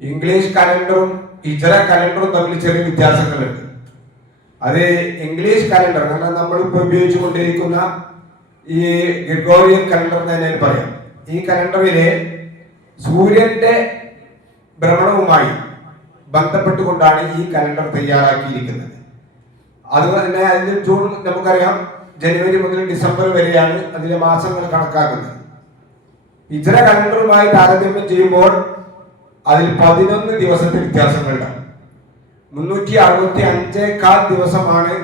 English കലണ്ടറും ഹിജ്റ കലണ്ടറും തമ്മിൽ ചെറിയ വ്യത്യാസങ്ങളുണ്ട്. അത് ഇംഗ്ലീഷ് കലണ്ടർ നമ്മളിപ്പോൾ ഉപയോഗിച്ചുകൊണ്ടിരിക്കുന്ന ഈ ഗ്രിഗോറിയൻ കലണ്ടർ എന്ന് തന്നെ പറയാം. ഈ കലണ്ടറിലെ സൂര്യന്റെ ഭ്രമണവുമായി ബന്ധപ്പെട്ടുകൊണ്ടാണ് ഈ കലണ്ടർ തയ്യാറാക്കിയിരിക്കുന്നത്. അതുപോലെ തന്നെ അതിന് ജൂൺ നമുക്കറിയാം, ജനുവരി മുതൽ ഡിസംബർ വരെയാണ് അതിലെ മാസങ്ങൾ കണക്കാക്കുന്നത്. ഹിജ്റ കലണ്ടറുമായി താരതമ്യം ചെയ്യുമ്പോൾ അതിൽ 11 ദിവസത്തെ വ്യത്യാസങ്ങളുണ്ടാവും. 365 ദിവസമാണ്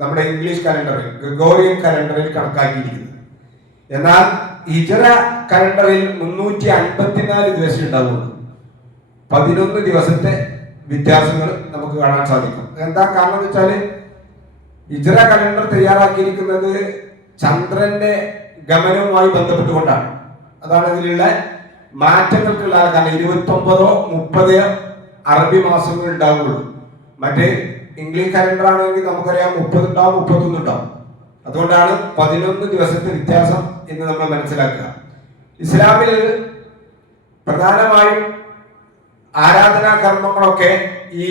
നമ്മുടെ ഇംഗ്ലീഷ് കലണ്ടറിൽ, ഗ്രിഗോറിയൻ കലണ്ടറിൽ കണക്കാക്കിയിരിക്കുന്നത്. എന്നാൽ ഹിജ്റ കലണ്ടറിൽ 354 ദിവസം ഉണ്ടാവുള്ളൂ. 11 ദിവസത്തെ വ്യത്യാസങ്ങൾ നമുക്ക് കാണാൻ സാധിക്കും. എന്താ കാരണം എന്ന് വെച്ചാൽ, ഹിജ്റ കലണ്ടർ തയ്യാറാക്കിയിരിക്കുന്നത് ചന്ദ്രന്റെ ഗമനവുമായി ബന്ധപ്പെട്ടുകൊണ്ടാണ്. അതാണ് ഇതിലുള്ള മാറ്റങ്ങൾക്കുള്ള കാരണം. 29 30 അറബി മാസങ്ങൾ ഉണ്ടാവുള്ളൂ. മറ്റേ ഇംഗ്ലീഷ് കലണ്ടർ ആണെങ്കിൽ നമുക്കറിയാം 30 ഉണ്ടാവും, 31 ഉണ്ടാവും. അതുകൊണ്ടാണ് 11 ദിവസത്തെ വ്യത്യാസം എന്ന് നമ്മൾ മനസ്സിലാക്കുക. ഇസ്ലാമിൽ പ്രധാനമായും ആരാധനാ കർമ്മങ്ങളൊക്കെ ഈ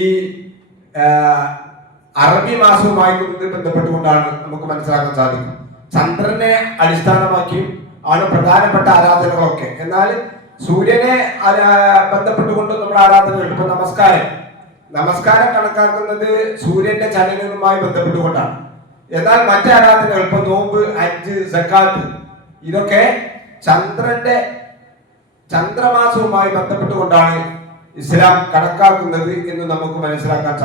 അറബി മാസവുമായി ബന്ധപ്പെട്ടുകൊണ്ടാണ് നമുക്ക് മനസ്സിലാക്കാൻ സാധിക്കും. ചന്ദ്രനെ അടിസ്ഥാനമാക്കിയും ആണ് പ്രധാനപ്പെട്ട ആരാധനകളൊക്കെ. എന്നാൽ സൂര്യനെ ബന്ധപ്പെട്ടുകൊണ്ട് നമ്മുടെ ആരാധനകൾ, ഇപ്പൊ നമസ്കാരം കണക്കാക്കുന്നത് സൂര്യന്റെ ചലനവുമായി ബന്ധപ്പെട്ടുകൊണ്ടാണ്. എന്നാൽ മറ്റു ആരാധനകൾ, ഇപ്പൊ നോമ്പ്, ഹജ്ജ്, സക്കാത്ത്, ഇതൊക്കെ ചന്ദ്രമാസവുമായി ബന്ധപ്പെട്ടുകൊണ്ടാണ് ഇസ്ലാം കണക്കാക്കുന്നത് എന്ന് നമുക്ക് മനസ്സിലാക്കാൻ സാധിക്കും.